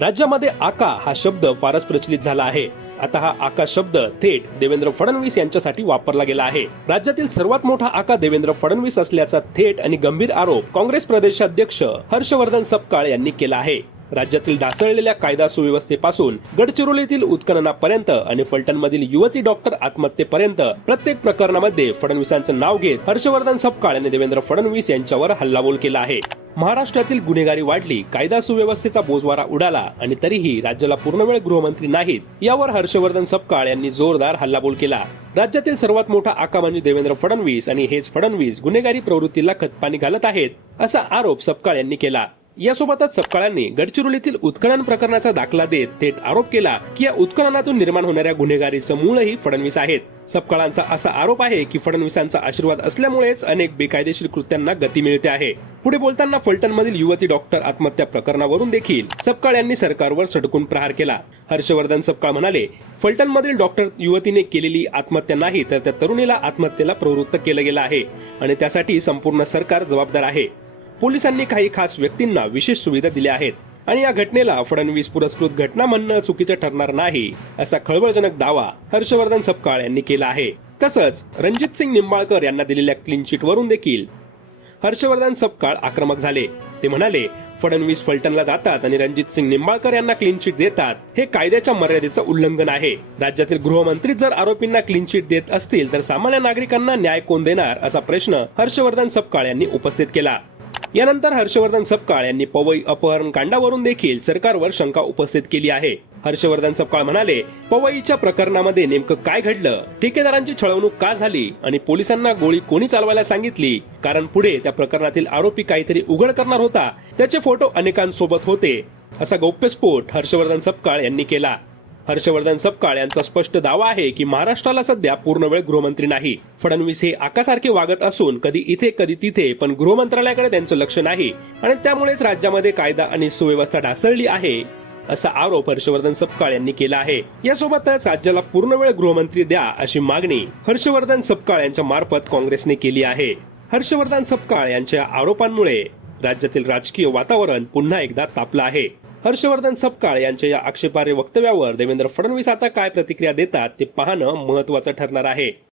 राज्यामध्ये आका हा शब्द फारच प्रचलित झाला आहे. आता हा आका शब्द थेट देवेंद्र फडणवीस यांच्यासाठी वापरला गेला आहे. राज्यातील सर्वात मोठा आका देवेंद्र फडणवीस असल्याचा थेट आणि गंभीर आरोप काँग्रेस प्रदेशाध्यक्ष हर्षवर्धन सपकाळ यांनी केला आहे. राज्यातील ढासळलेल्या कायदा सुव्यवस्थेपासून गडचिरोलीतील उत्खननापर्यंत आणि फलटणमधील युवती डॉक्टर आत्महत्येपर्यंत प्रत्येक प्रकरणामध्ये फडणवीसांचं नाव घेत हर्षवर्धन सपकाळ यांनी देवेंद्र फडणवीस यांच्यावर हल्लाबोल केला आहे. महाराष्ट्रातील गुन्हेगारी वाढली कायदा सुव्यवस्थेचा बोजवारा उडाला आणि तरीही राज्याला पूर्णवेळ गृहमंत्री नाहीत यावर हर्षवर्धन सपकाळ यांनी जोरदार हल्लाबोल केला. राज्यातील सर्वात मोठा आका म्हणजे देवेंद्र फडणवीस आणि हेच फडणवीस गुन्हेगारी प्रवृत्तीला खतपाणी घालत आहेत असा आरोप सपकाळ यांनी केला. यासोबतच सपकाळांनी गडचिरोलीतील उत्खनन प्रकरणाचा दाखला देत थेट आरोप केला की या उत्खननातून निर्माण होणाऱ्या गुन्हेगारीचं मूळही फडणवीस आहेत. सपकाळांचा असा आरोप आहे की फडणवीसांचा आशीर्वाद असल्यामुळेच अनेक बेकायदेशीर कृत्यांना गती मिळते आहे. पुढे बोलताना फलटणमधील युवती डॉक्टर आत्महत्या प्रकरणावरून देखील सपकाळ यांनी सरकारवर सडकून प्रहार केला. हर्षवर्धन सपकाळ म्हणाले फलटणमधील डॉक्टर युवतीने केलेली आत्महत्या नाही तर त्या तरुणीला आत्महत्येला प्रवृत्त केलं गेलं आहे आणि त्यासाठी संपूर्ण सरकार जबाबदार आहे. पोलिसांनी काही खास व्यक्तींना विशेष सुविधा दिल्या आहेत आणि या घटनेला फडणवीस पुरस्कृत घटना म्हणणं चुकीचं ठरणार नाही असा खळबळजनक दावा हर्षवर्धन सपकाळ यांनी केला आहे. तसंच रणजित सिंग निंबाळकर यांना दिलेल्या क्लीन चिट वरून देखील हर्षवर्धन सपकाळ आक्रमक झाले. ते म्हणाले फडणवीस फलटणला जातात आणि रणजित सिंग निंबाळकर यांना क्लीन चिट देतात. हे कायद्याच्या मर्यादेचं उल्लंघन आहे. राज्यातील गृहमंत्री जर आरोपींना क्लीन चिट देत असतील तर सामान्य नागरिकांना न्याय कोण देणार असा प्रश्न हर्षवर्धन सपकाळ यांनी उपस्थित केला. यानंतर हर्षवर्धन सपकाळ यांनी पवई अपहरण कांडावरून देखील सरकारवर शंका उपस्थित केली आहे. हर्षवर्धन सपकाळ म्हणाले पवईच्या प्रकरणामध्ये नेमकं काय घडलं? ठेकेदारांची छळवणूक का झाली? आणि पोलिसांना गोळी कोणी चालवायला सांगितली? कारण पुढे त्या प्रकरणातील आरोपी काहीतरी उघड करणार होता. त्याचे फोटो अनेकांसोबत होते. असा गौप्यस्फोट हर्षवर्धन सपकाळ यांनी केला. हर्षवर्धन सपकाळ यांचा स्पष्ट दावा आहे की महाराष्ट्राला सध्या पूर्णवेळ गृहमंत्री नाही. फडणवीस हे आकासारखे वागत असून कधी इथे कधी तिथे पण गृहमंत्रालयाकडे त्यांचं लक्ष नाही आणि त्यामुळेच राज्यामध्ये कायदा आणि सुव्यवस्था ढासळली आहे असा आरोप हर्षवर्धन सपकाळ यांनी केला आहे. यासोबतच राज्याला पूर्णवेळ गृहमंत्री द्या अशी मागणी हर्षवर्धन सपकाळ यांच्या मार्फत काँग्रेसने केली आहे. हर्षवर्धन सपकाळ यांच्या आरोपांमुळे राज्यातील राजकीय वातावरण पुन्हा एकदा तापलं आहे. हर्षवर्धन सपकाळ यांच्या या आक्षेपार्ह वक्तव्यावर देवेंद्र फडणवीस आता काय प्रतिक्रिया देतात ते पाहणं महत्वाचं ठरणार आहे.